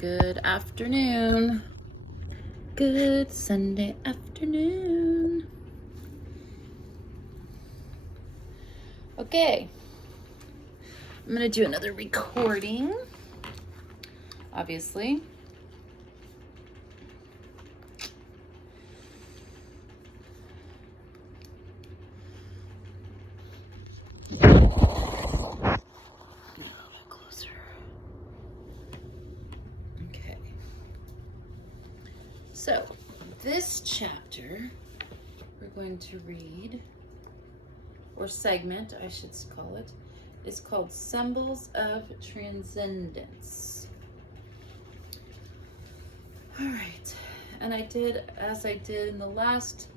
Good afternoon. Good Sunday afternoon. Okay. I'm going to do another recording, obviously. A little bit closer. Okay. So, this chapter we're going to read, or segment, I should call it, is called Symbols of Transcendence. All right. And I did, as I did in the last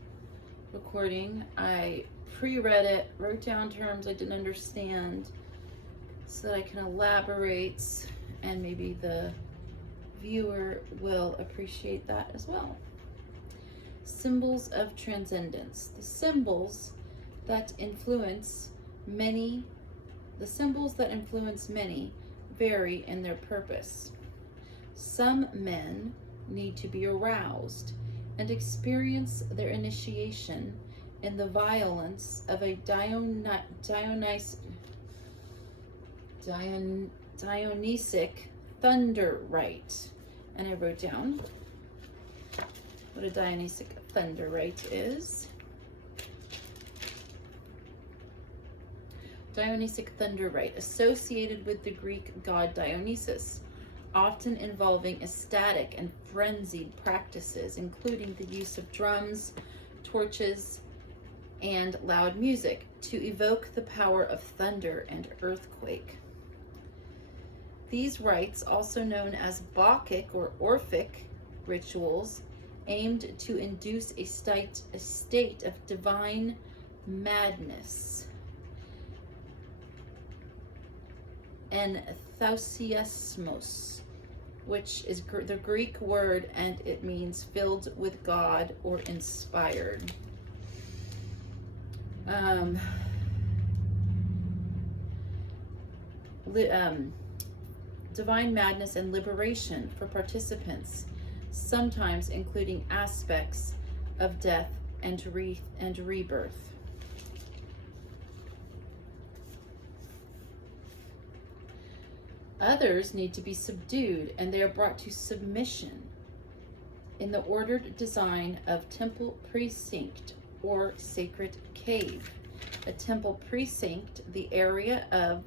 recording, I pre-read it, wrote down terms I didn't understand so that I can elaborate, and maybe the viewer will appreciate that as well. Symbols of transcendence. The symbols that influence many vary in their purpose. Some men need to be aroused and experience their initiation in the violence of a Dionysic thunder rite. And I wrote down what a Dionysic thunder rite is. Dionysic thunder rite, associated with the Greek god Dionysus, often involving ecstatic and frenzied practices, including the use of drums, torches, and loud music to evoke the power of thunder and earthquake. These rites, also known as Bacchic or Orphic rituals, aimed to induce a state of divine madness, enthusiasmos, which is the Greek word, and it means filled with God or inspired. Divine madness and liberation for participants, sometimes including aspects of death and rebirth. Others need to be subdued, and they are brought to submission in the ordered design of temple precinct or sacred cave. A temple precinct, the area of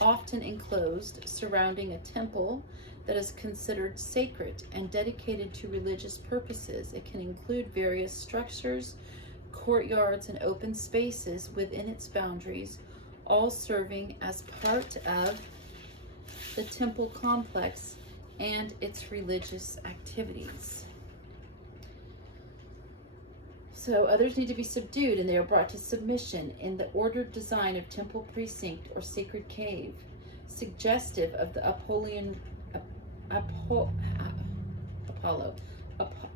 often enclosed surrounding a temple that is considered sacred and dedicated to religious purposes. It can include various structures, courtyards, and open spaces within its boundaries, all serving as part of the temple complex and its religious activities. So others need to be subdued, and they are brought to submission in the ordered design of temple precinct or sacred cave, suggestive of the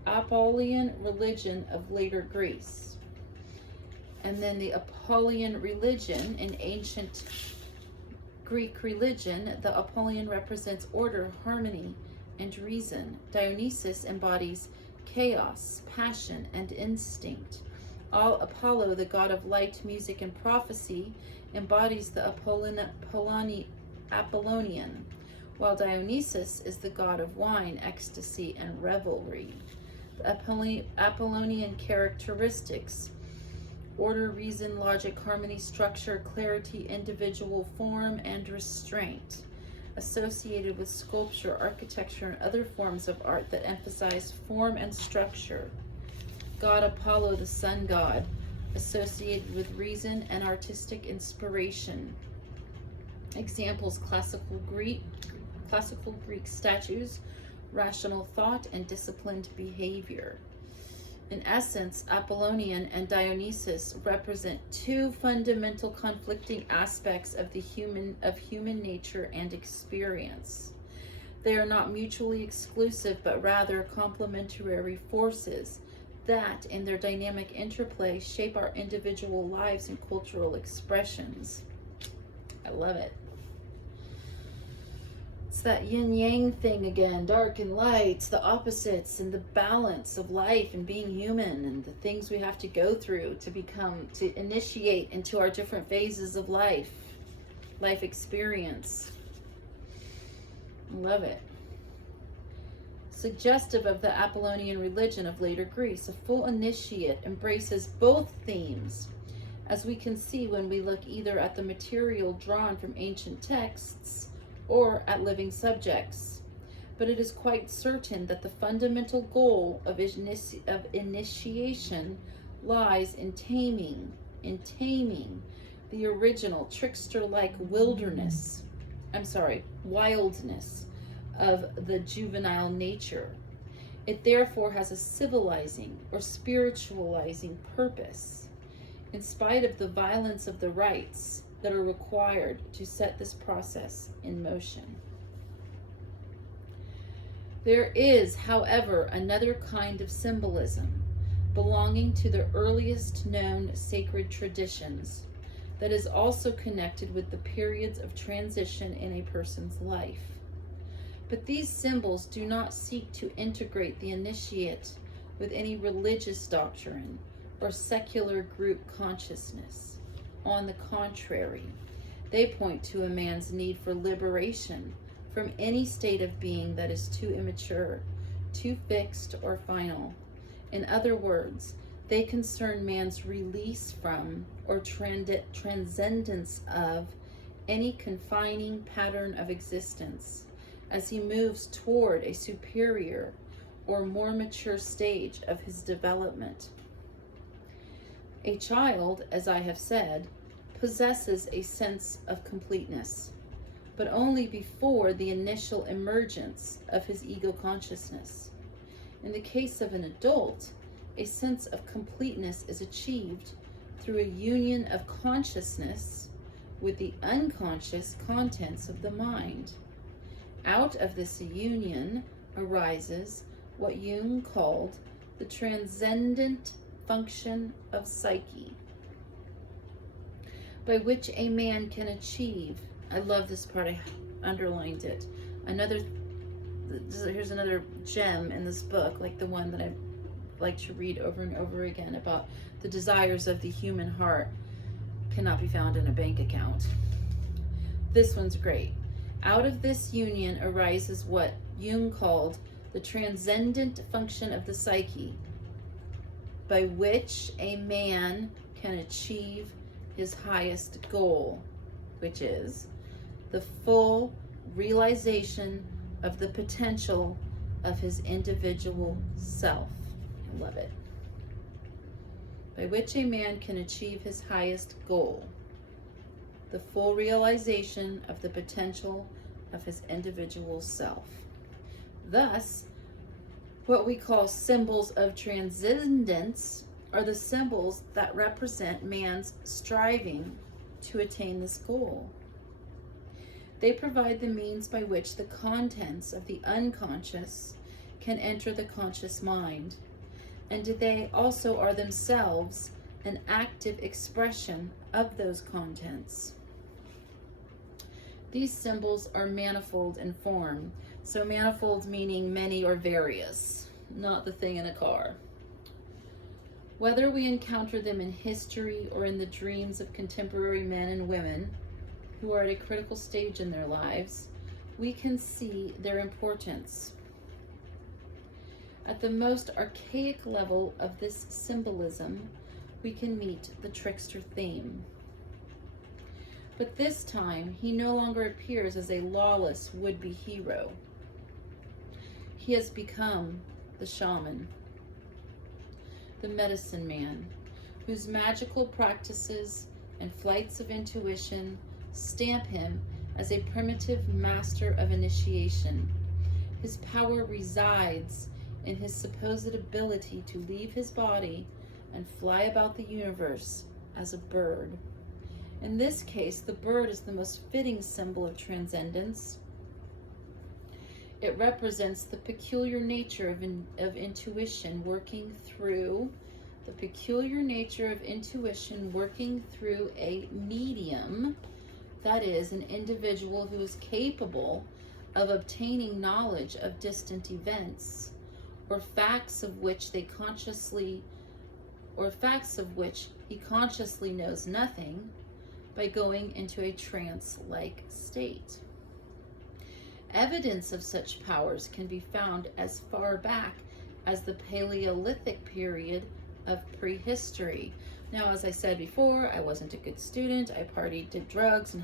Apollonian religion of later Greece. And then the Apollonian religion, in ancient Greek religion, the Apollonian represents order, harmony, and reason. Dionysus embodies chaos, passion, and instinct. Apollo, the god of light, music, and prophecy, embodies the Apollonian, while Dionysus is the god of wine, ecstasy, and revelry. The Apollonian characteristics: order, reason, logic, harmony, structure, clarity, individual form, and restraint, associated with sculpture, architecture, and other forms of art that emphasize form and structure. God Apollo, the sun god, associated with reason and artistic inspiration. Examples: classical Greek statues, rational thought, and disciplined behavior. In essence, Apollonian and Dionysus represent two fundamental conflicting aspects of human nature and experience. They are not mutually exclusive, but rather complementary forces that, in their dynamic interplay, shape our individual lives and cultural expressions. I love it. It's that yin yang thing again, dark and light, the opposites, and the balance of life and being human, and the things we have to go through to initiate into our different phases of life experience. Love it. Suggestive of the Apollonian religion of later Greece, a full initiate embraces both themes, as we can see when we look either at the material drawn from ancient texts or at living subjects. But it is quite certain that the fundamental goal of initiation lies in taming the original trickster-like wildness of the juvenile nature. It therefore has a civilizing or spiritualizing purpose, in spite of the violence of the rites that are required to set this process in motion. There is, however, another kind of symbolism belonging to the earliest known sacred traditions that is also connected with the periods of transition in a person's life. But these symbols do not seek to integrate the initiate with any religious doctrine or secular group consciousness. On the contrary, they point to a man's need for liberation from any state of being that is too immature, too fixed, or final. In other words, they concern man's release from or transcendence of any confining pattern of existence as he moves toward a superior or more mature stage of his development. A child, as I have said, possesses a sense of completeness, but only before the initial emergence of his ego consciousness. In the case of an adult, a sense of completeness is achieved through a union of consciousness with the unconscious contents of the mind. Out of this union arises what Jung called the transcendent function of psyche, by which a man can achieve, I love this part, I underlined it, here's another gem in this book, like the one that I like to read over and over again, about the desires of the human heart cannot be found in a bank account. This one's great. Out of this union arises what Jung called the transcendent function of the psyche, by which a man can achieve his highest goal, which is the full realization of the potential of his individual self. I love it. By which a man can achieve his highest goal, the full realization of the potential of his individual self. Thus, what we call symbols of transcendence are the symbols that represent man's striving to attain this goal. They provide the means by which the contents of the unconscious can enter the conscious mind, and they also are themselves an active expression of those contents. These symbols are manifold in form. So manifold meaning many or various, not the thing in a car. Whether we encounter them in history or in the dreams of contemporary men and women who are at a critical stage in their lives, we can see their importance. At the most archaic level of this symbolism, we can meet the trickster theme. But this time, he no longer appears as a lawless would-be hero. He has become the shaman, the medicine man, whose magical practices and flights of intuition stamp him as a primitive master of initiation. His power resides in his supposed ability to leave his body and fly about the universe as a bird. In this case, the bird is the most fitting symbol of transcendence. It represents the peculiar nature of intuition working through a medium, that is, an individual who is capable of obtaining knowledge of distant events, or facts of which he consciously knows nothing, by going into a trance-like state. Evidence of such powers can be found as far back as the Paleolithic period of prehistory. Now, as I said before, I wasn't a good student. I partied, did drugs, and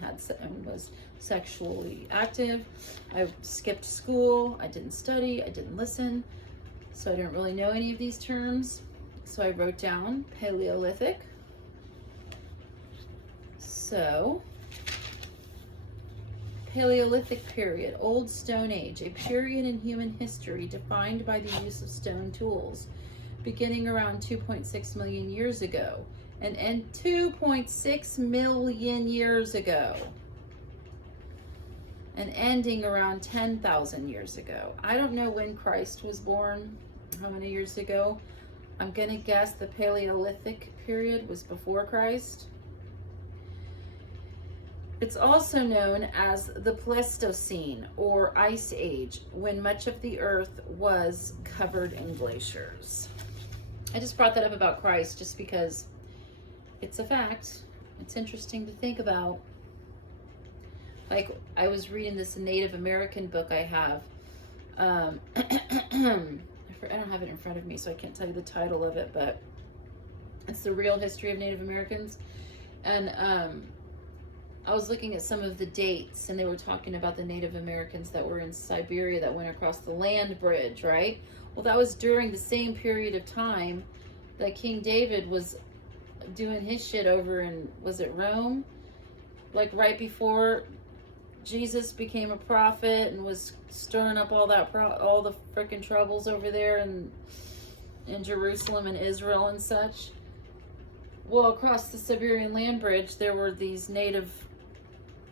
was sexually active. I skipped school. I didn't study. I didn't listen. So I didn't really know any of these terms. So I wrote down Paleolithic. So, Paleolithic period, Old Stone Age, a period in human history defined by the use of stone tools, beginning around 2.6 million years ago, and end 2.6 million years ago, and ending around 10,000 years ago. I don't know when Christ was born, how many years ago. I'm gonna guess the Paleolithic period was before Christ. It's also known as the Pleistocene, or Ice Age, when much of the earth was covered in glaciers. I just brought that up about Christ just because it's a fact. It's interesting to think about. Like, I was reading this Native American book I have. I don't have it in front of me, so I can't tell you the title of it, but it's The Real History of Native Americans. And I was looking at some of the dates, and they were talking about the Native Americans that were in Siberia that went across the land bridge, right? Well, that was during the same period of time that King David was doing his shit over in, was it Rome? Like right before Jesus became a prophet and was stirring up all the freaking troubles over there in Jerusalem and Israel and such. Well, across the Siberian land bridge, there were these natives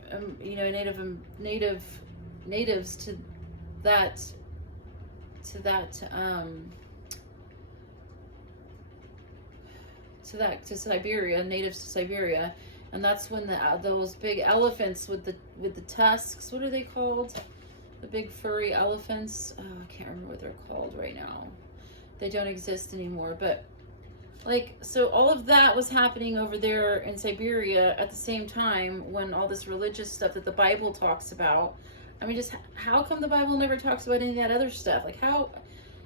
to Siberia, natives to Siberia, and that's when those big elephants with the tusks, what are they called? The big furry elephants. Oh, I can't remember what they're called right now. They don't exist anymore, but like, so all of that was happening over there in Siberia at the same time when all this religious stuff that the Bible talks about. I mean, just how come the Bible never talks about any of that other stuff? Like, how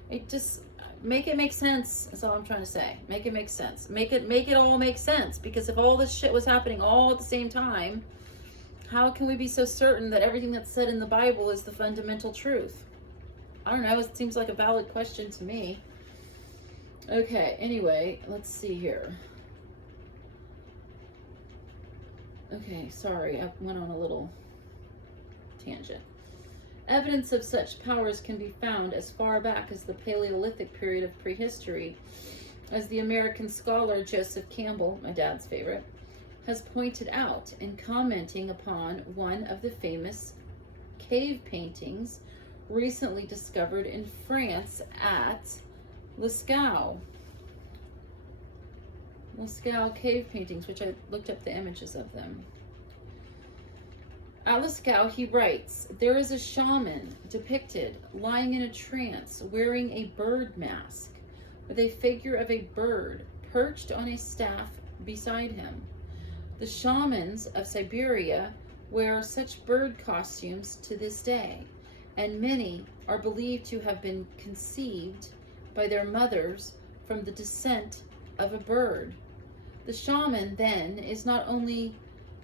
it just make it make sense. That's all I'm trying to say. Make it make sense. Make it all make sense. Because if all this shit was happening all at the same time, how can we be so certain that everything that's said in the Bible is the fundamental truth? I don't know. It seems like a valid question to me. Okay, anyway, let's see here. Okay, sorry, I went on a little tangent. Evidence of such powers can be found as far back as the Paleolithic period of prehistory, as the American scholar Joseph Campbell, my dad's favorite, has pointed out in commenting upon one of the famous cave paintings recently discovered in France at Lascaux cave paintings, which I looked up the images of them. At Lascaux, he writes, there is a shaman depicted lying in a trance wearing a bird mask with a figure of a bird perched on a staff beside him. The shamans of Siberia wear such bird costumes to this day, and many are believed to have been conceived by their mothers from the descent of a bird. The shaman, then, is not only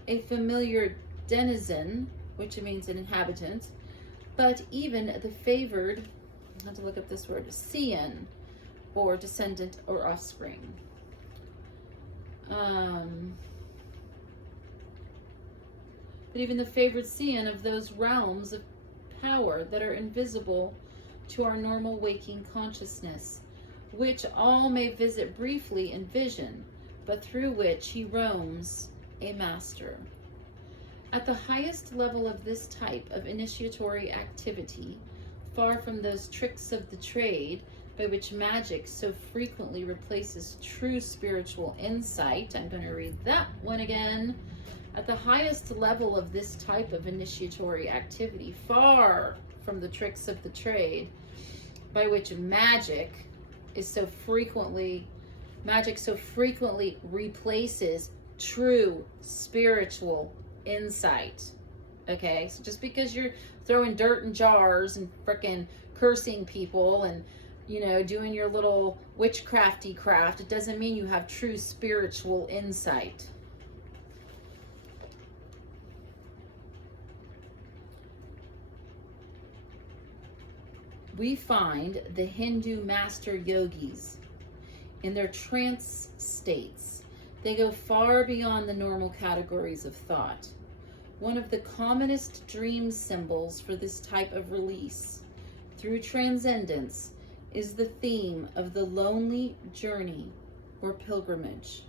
a familiar denizen, which means an inhabitant, but even the favored, I have to look up this word, scion, or descendant or offspring. But even the favored scion of those realms of power that are invisible to our normal waking consciousness, which all may visit briefly in vision, but through which he roams a master. At the highest level of this type of initiatory activity, far from those tricks of the trade by which magic so frequently replaces true spiritual insight, I'm going to read that one again. At the highest level of this type of initiatory activity, far from the tricks of the trade, by which magic so frequently replaces true spiritual insight. Okay, so just because you're throwing dirt in jars and frickin' cursing people and, you know, doing your little witchcrafty craft, it doesn't mean you have true spiritual insight. We find the Hindu master yogis in their trance states. They go far beyond the normal categories of thought. One of the commonest dream symbols for this type of release through transcendence is the theme of the lonely journey or pilgrimage,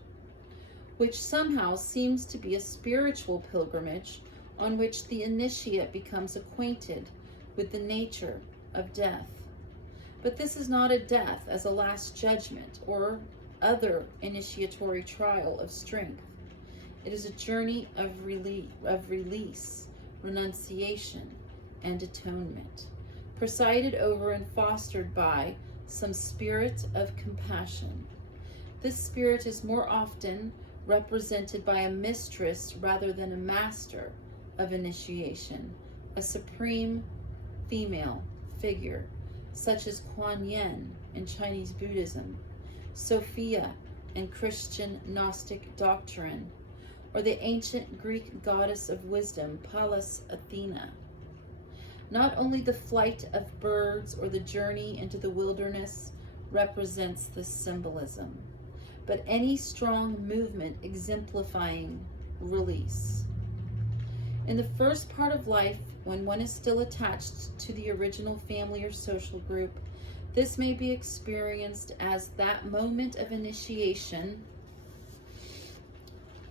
which somehow seems to be a spiritual pilgrimage on which the initiate becomes acquainted with the nature of death. But this is not a death as a last judgment or other initiatory trial of strength. It is a journey of release, renunciation, and atonement, presided over and fostered by some spirit of compassion. This spirit is more often represented by a mistress rather than a master of initiation, a supreme female figure, such as Kuan Yin in Chinese Buddhism, Sophia in Christian Gnostic doctrine, or the ancient Greek goddess of wisdom, Pallas Athena. Not only the flight of birds or the journey into the wilderness represents this symbolism, but any strong movement exemplifying release. In the first part of life, when one is still attached to the original family or social group, this may be experienced as that moment of initiation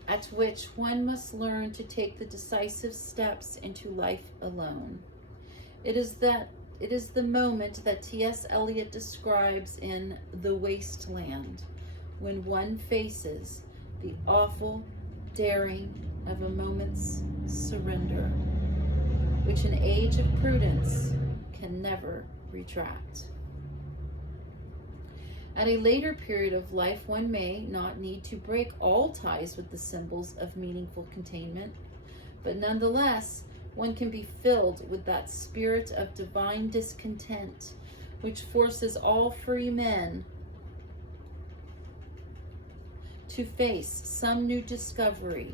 at which one must learn to take the decisive steps into life alone. It is the moment that T.S. Eliot describes in The Wasteland, when one faces the awful daring of a moment's surrender, which an age of prudence can never retract. At a later period of life, one may not need to break all ties with the symbols of meaningful containment, but nonetheless, one can be filled with that spirit of divine discontent, which forces all free men to face some new discovery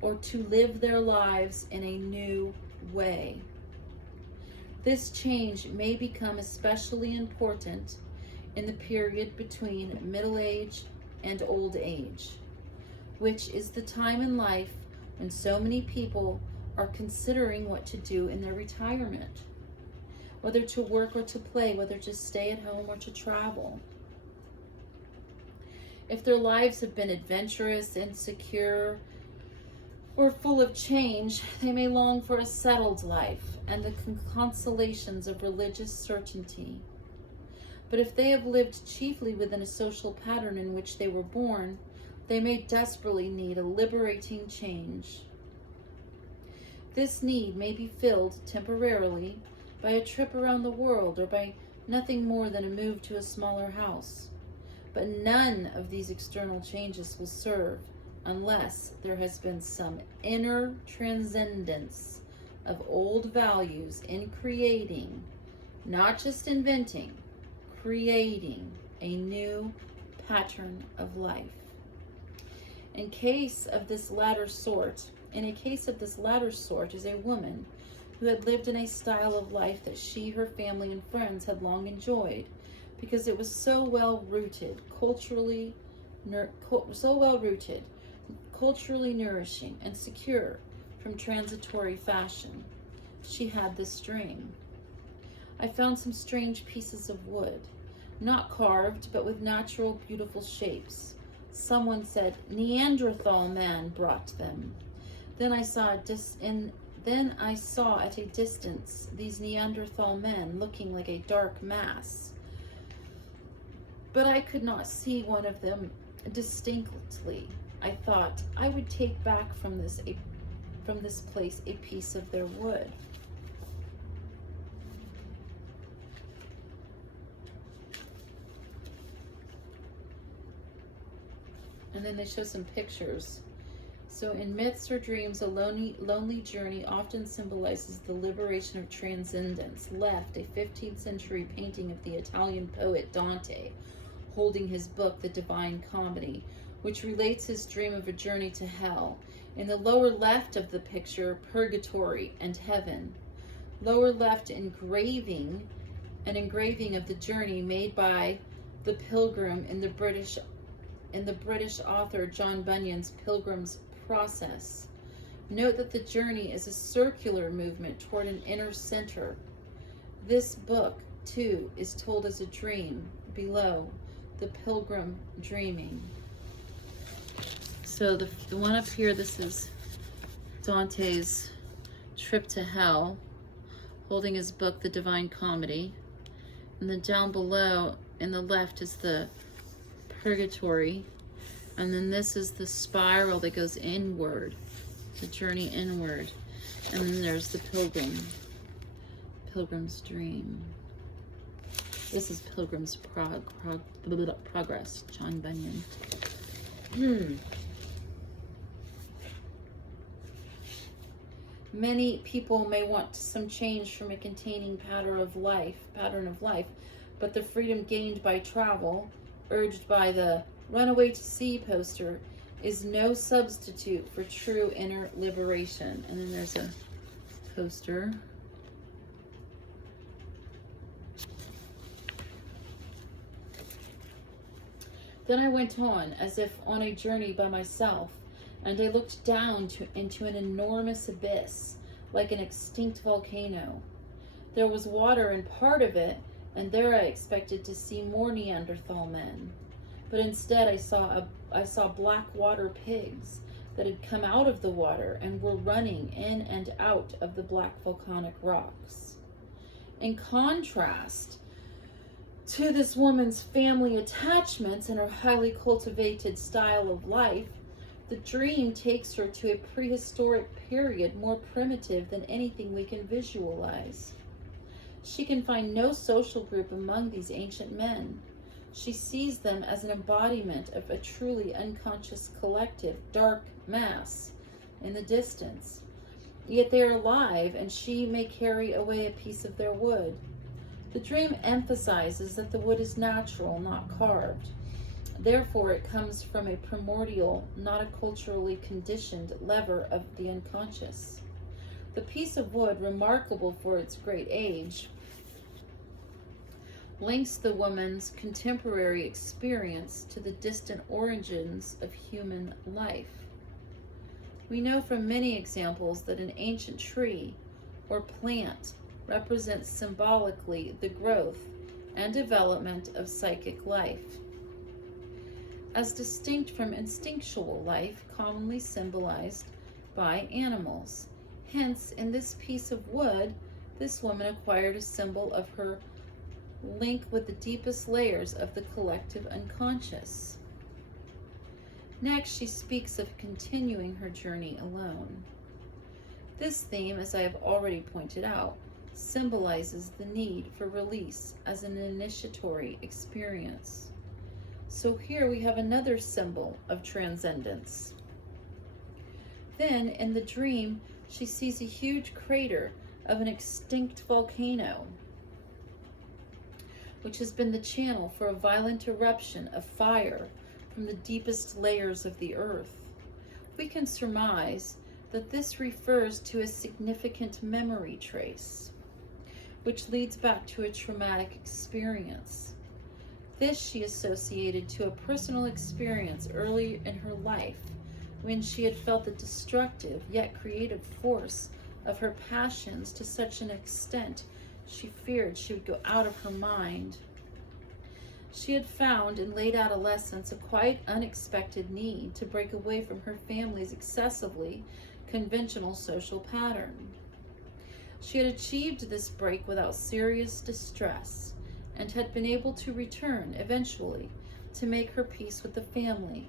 or to live their lives in a new way. This change may become especially important in the period between middle age and old age, which is the time in life when so many people are considering what to do in their retirement, whether to work or to play, whether to stay at home or to travel. If their lives have been adventurous, insecure, or full of change, they may long for a settled life and the consolations of religious certainty. But if they have lived chiefly within a social pattern in which they were born, they may desperately need a liberating change. This need may be filled temporarily by a trip around the world or by nothing more than a move to a smaller house. But none of these external changes will serve unless there has been some inner transcendence of old values in creating, not just inventing, creating a new pattern of life. In a case of this latter sort is a woman who had lived in a style of life that she, her family, and friends had long enjoyed because it was so well rooted, culturally nourishing and secure from transitory fashion. She had this dream. I found some strange pieces of wood, not carved, but with natural, beautiful shapes. Someone said, Neanderthal man brought them. Then I saw at a distance these Neanderthal men looking like a dark mass. But I could not see one of them distinctly. I thought I would take back from this a from this place a piece of their wood. And then they show some pictures. So in myths or dreams, a lonely journey often symbolizes the liberation of transcendence. Left, a 15th century painting of the Italian poet Dante, holding his book, The Divine Comedy, which relates his dream of a journey to hell. In the lower left of the picture, purgatory and heaven. Lower left, an engraving of the journey made by the pilgrim in the British author John Bunyan's Pilgrim's Process. Note that the journey is a circular movement toward an inner center. This book, too, is told as a dream. Below, the pilgrim dreaming. So the one up here, this is Dante's trip to hell, holding his book, The Divine Comedy. And then down below, in the left, is the purgatory. And then this is the spiral that goes inward, the journey inward. And then there's the pilgrim's dream. This is Pilgrim's Progress, John Bunyan. Many people may want some change from a containing pattern of life, but the freedom gained by travel, urged by the Runaway to Sea poster, is no substitute for true inner liberation. And then there's a poster. Then I went on, as if on a journey by myself, and I looked down into an enormous abyss, like an extinct volcano. There was water in part of it, and there I expected to see more Neanderthal men. But instead I saw black water pigs that had come out of the water and were running in and out of the black volcanic rocks. In contrast to this woman's family attachments and her highly cultivated style of life, the dream takes her to a prehistoric period more primitive than anything we can visualize. She can find no social group among these ancient men. She sees them as an embodiment of a truly unconscious collective, dark mass in the distance. Yet they are alive, and she may carry away a piece of their wood. The dream emphasizes that the wood is natural, not carved. Therefore, it comes from a primordial, not a culturally conditioned lever of the unconscious. The piece of wood, remarkable for its great age, links the woman's contemporary experience to the distant origins of human life. We know from many examples that an ancient tree or plant represents symbolically the growth and development of psychic life, as distinct from instinctual life commonly symbolized by animals. Hence, in this piece of wood, this woman acquired a symbol of her link with the deepest layers of the collective unconscious. Next, she speaks of continuing her journey alone. This theme, as I have already pointed out, symbolizes the need for release as an initiatory experience. So here we have another symbol of transcendence. Then, in the dream, she sees a huge crater of an extinct volcano, which has been the channel for a violent eruption of fire from the deepest layers of the earth. We can surmise that this refers to a significant memory trace, which leads back to a traumatic experience. This she associated to a personal experience early in her life, when she had felt the destructive yet creative force of her passions to such an extent she feared she would go out of her mind. She had found in late adolescence a quite unexpected need to break away from her family's excessively conventional social pattern. She had achieved this break without serious distress and had been able to return eventually to make her peace with the family.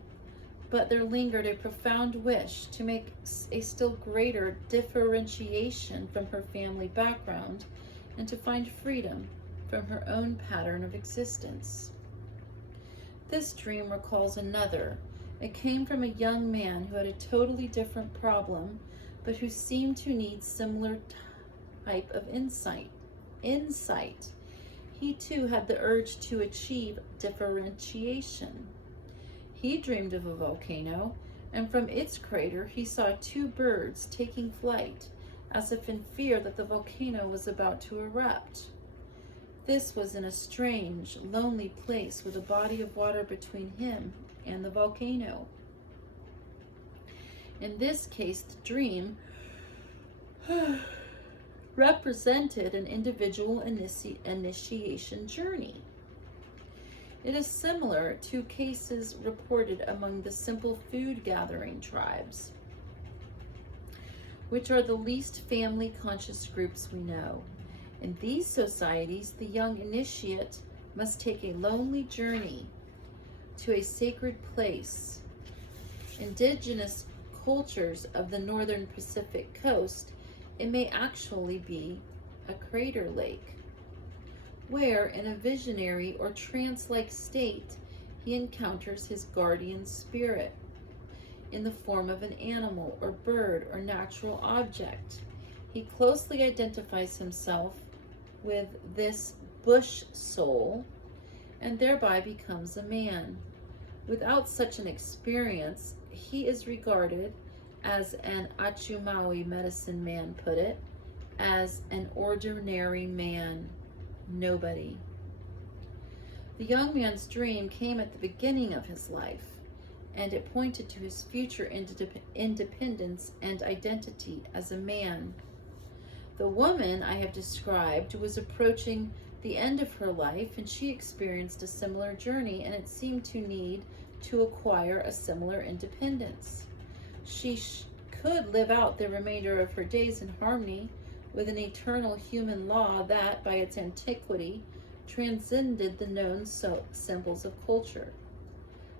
but there lingered a profound wish to make a still greater differentiation from her family background and to find freedom from her own pattern of existence. This dream recalls another. It came from a young man who had a totally different problem, but who seemed to need similar type of insight. He too had the urge to achieve differentiation. He dreamed of a volcano, and from its crater he saw two birds taking flight, as if in fear that the volcano was about to erupt. This was in a strange, lonely place with a body of water between him and the volcano. In this case, the dream represented an individual initiation journey. It is similar to cases reported among the simple food gathering tribes, which are the least family conscious groups we know. In these societies, the young initiate must take a lonely journey to a sacred place. Indigenous cultures of the northern Pacific coast, it may actually be a crater lake, where in a visionary or trance-like state, he encounters his guardian spirit in the form of an animal or bird or natural object. He closely identifies himself with this bush soul and thereby becomes a man. Without such an experience, he is regarded, as an Achumawi medicine man put it, as an ordinary man, nobody. The young man's dream came at the beginning of his life, and it pointed to his future independence and identity as a man. The woman I have described was approaching the end of her life, and she experienced a similar journey, and it seemed to need to acquire a similar independence. She could live out the remainder of her days in harmony with an eternal human law that, by its antiquity, transcended the known symbols of culture.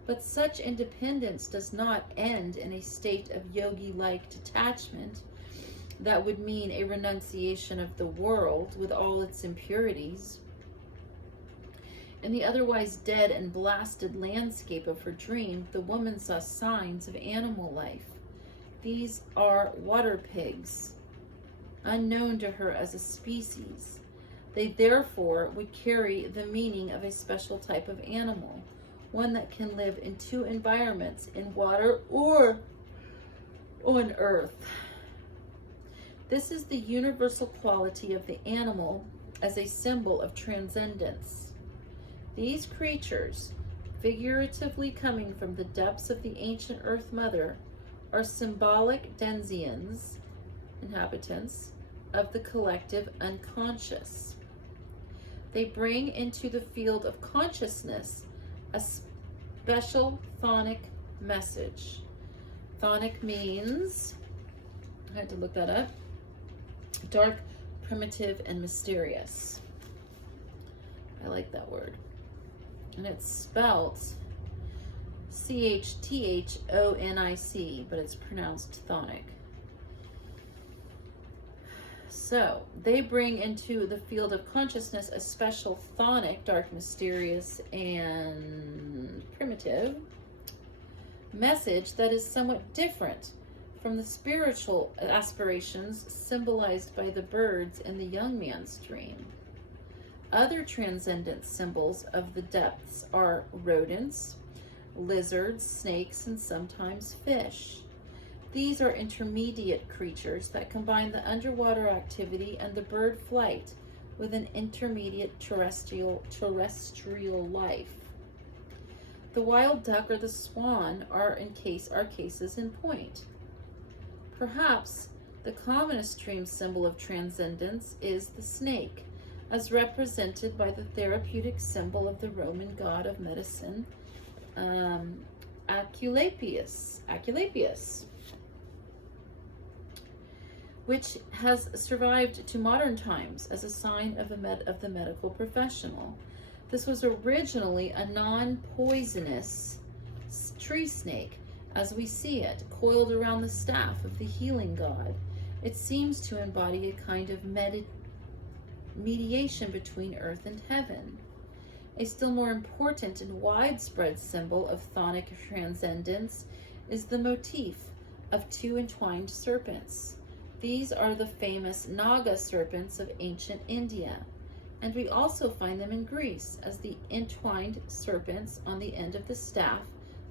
But such independence does not end in a state of yogi-like detachment that would mean a renunciation of the world with all its impurities. In the otherwise dead and blasted landscape of her dream, the woman saw signs of animal life. These are water pigs, unknown to her as a species. They therefore would carry the meaning of a special type of animal, one that can live in two environments, in water or on earth. This is the universal quality of the animal as a symbol of transcendence. These creatures, figuratively coming from the depths of the ancient Earth Mother, are symbolic denizens, inhabitants of the collective unconscious. They bring into the field of consciousness a special thonic message. Thonic means, I had to look that up, dark, primitive, and mysterious. I like that word. And it's spelled Chthonic, but it's pronounced thonic. So they bring into the field of consciousness a special thonic, dark, mysterious, and primitive message that is somewhat different from the spiritual aspirations symbolized by the birds in the young man's dream. Other transcendent symbols of the depths are rodents, lizards, snakes, and sometimes fish. These are intermediate creatures that combine the underwater activity and the bird flight with an intermediate terrestrial life. The wild duck or the swan are cases in point. Perhaps the commonest dream symbol of transcendence is the snake, as represented by the therapeutic symbol of the Roman god of medicine, Aesculapius, which has survived to modern times as a sign of the medical professional. This was originally a non-poisonous tree snake, As we see it, coiled around the staff of the healing god, it seems to embody a kind of mediation between earth and heaven. A still more important and widespread symbol of chthonic transcendence is the motif of two entwined serpents. These are the famous Naga serpents of ancient India, and we also find them in Greece as the entwined serpents on the end of the staff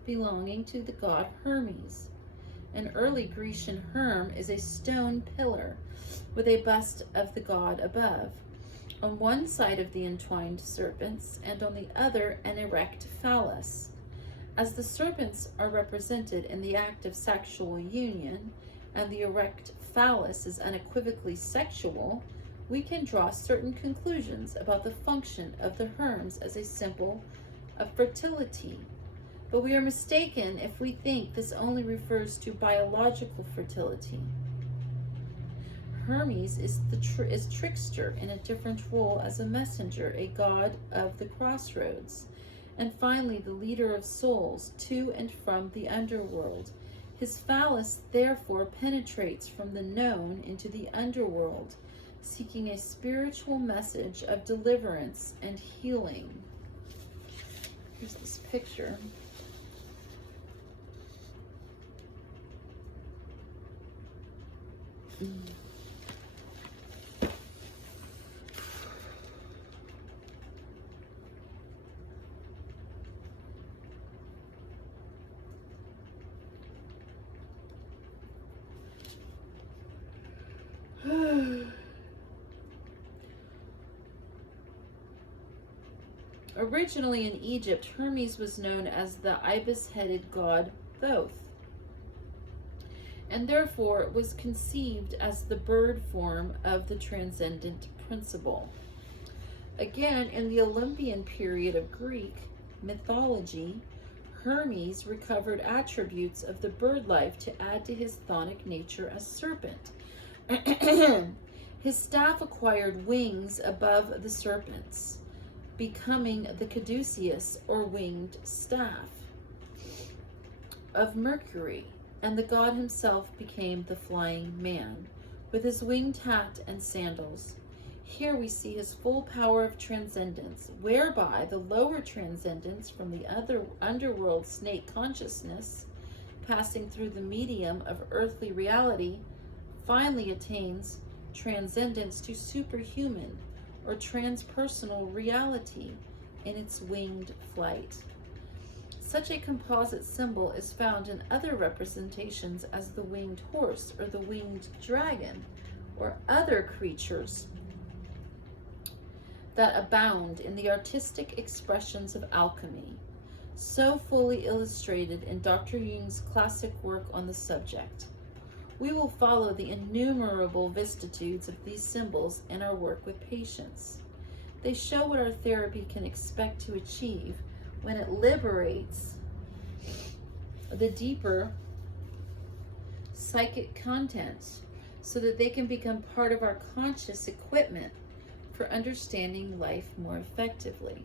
belonging to the god Hermes. An early Grecian herm is a stone pillar with a bust of the god above. On one side of the entwined serpents, and on the other an erect phallus. As the serpents are represented in the act of sexual union, and the erect phallus is unequivocally sexual, we can draw certain conclusions about the function of the herms as a symbol of fertility. But we are mistaken if we think this only refers to biological fertility. Hermes is trickster in a different role as a messenger, a god of the crossroads, and finally the leader of souls to and from the underworld. His phallus therefore penetrates from the known into the underworld, seeking a spiritual message of deliverance and healing. Here's this picture. Originally in Egypt, Hermes was known as the ibis-headed god Thoth, and therefore was conceived as the bird form of the transcendent principle. Again, in the Olympian period of Greek mythology, Hermes recovered attributes of the bird life to add to his chthonic nature as serpent. His staff acquired wings above the serpents, becoming the caduceus, or winged staff, of Mercury, and the god himself became the flying man, with his winged hat and sandals. Here we see his full power of transcendence, whereby the lower transcendence from the other underworld snake consciousness, passing through the medium of earthly reality, finally attains transcendence to superhuman or transpersonal reality in its winged flight. Such a composite symbol is found in other representations as the winged horse or the winged dragon, or other creatures that abound in the artistic expressions of alchemy, so fully illustrated in Dr. Jung's classic work on the subject. We will follow the innumerable vicissitudes of these symbols in our work with patients. They show what our therapy can expect to achieve when it liberates the deeper psychic content so that they can become part of our conscious equipment for understanding life more effectively.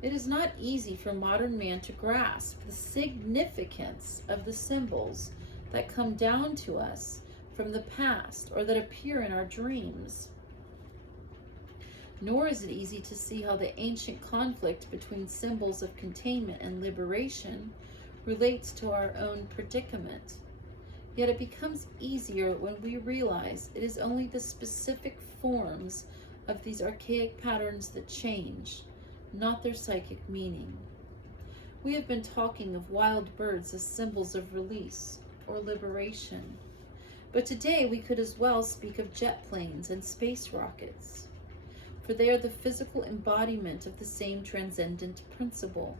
It is not easy for modern man to grasp the significance of the symbols that come down to us from the past or that appear in our dreams. Nor is it easy to see how the ancient conflict between symbols of containment and liberation relates to our own predicament. Yet it becomes easier when we realize it is only the specific forms of these archaic patterns that change, not their psychic meaning. We have been talking of wild birds as symbols of release or liberation, but today we could as well speak of jet planes and space rockets, for they are the physical embodiment of the same transcendent principle,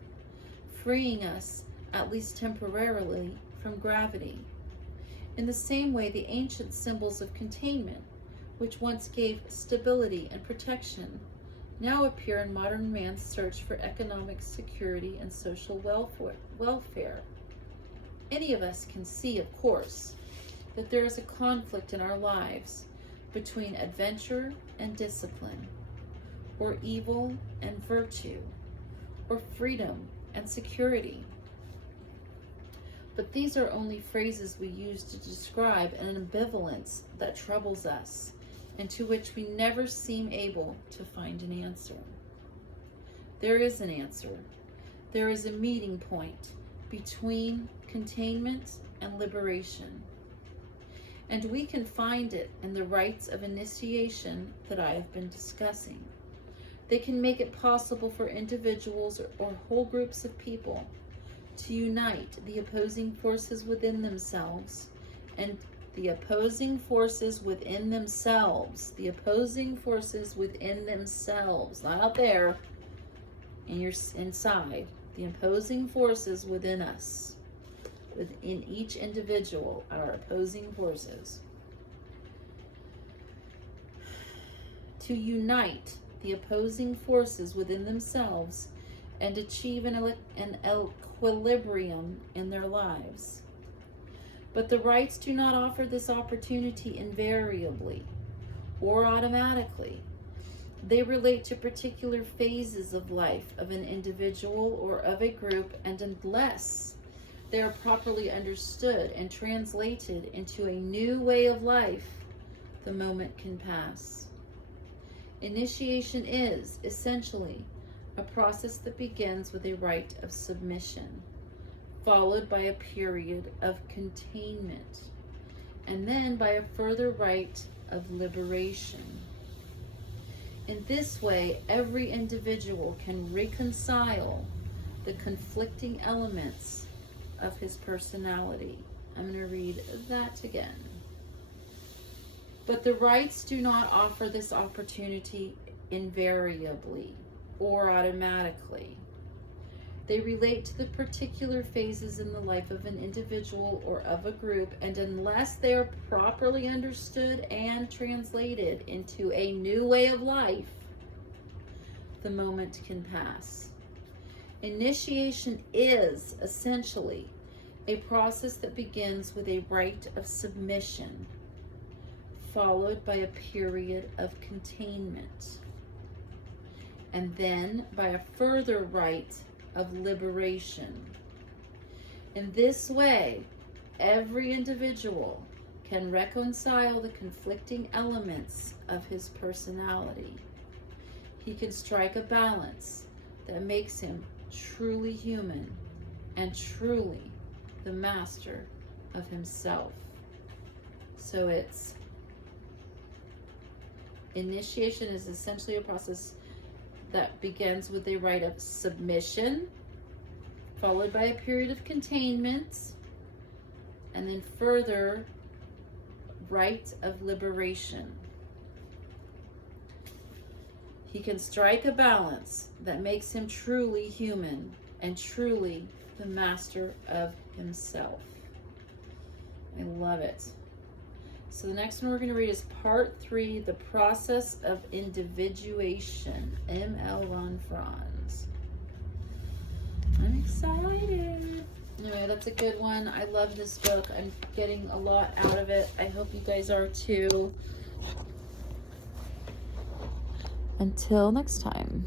freeing us, at least temporarily, from gravity. In the same way, the ancient symbols of containment, which once gave stability and protection, now appear in modern man's search for economic security and social welfare. Any of us can see, of course, that there is a conflict in our lives between adventure and discipline, or evil and virtue, or freedom and security. But these are only phrases we use to describe an ambivalence that troubles us and to which we never seem able to find an answer. There is an answer. There is a meeting point between containment and liberation. And we can find it in the rites of initiation that I have been discussing. They can make it possible for individuals or whole groups of people to unite the opposing forces within themselves and the opposing forces within themselves, not out there, and you're inside, the opposing forces within us, within each individual, our opposing forces, to unite the opposing forces within themselves and achieve an equilibrium in their lives. But the rites do not offer this opportunity invariably or automatically. They relate to particular phases of life of an individual or of a group, and unless they are properly understood and translated into a new way of life, the moment can pass. Initiation is, essentially, a process that begins with a rite of submission, followed by a period of containment, and then by a further rite of liberation. In this way, every individual can reconcile the conflicting elements of his personality. I'm going to read that again. But the rites do not offer this opportunity invariably or automatically. They relate to the particular phases in the life of an individual or of a group, and unless they are properly understood and translated into a new way of life, the moment can pass. Initiation is essentially a process that begins with a rite of submission, followed by a period of containment, and then by a further rite of liberation. In this way, every individual can reconcile the conflicting elements of his personality. He can strike a balance that makes him truly human and truly the master of himself. So initiation is essentially a process that begins with a rite of submission, followed by a period of containment, and then further rite of liberation. He can strike a balance that makes him truly human and truly the master of himself. I love it. So the next one we're going to read is part 3, the process of individuation. M.L. Ron Franz. I'm excited. Anyway, that's a good one. I love this book. I'm getting a lot out of it. I hope you guys are too. Until next time.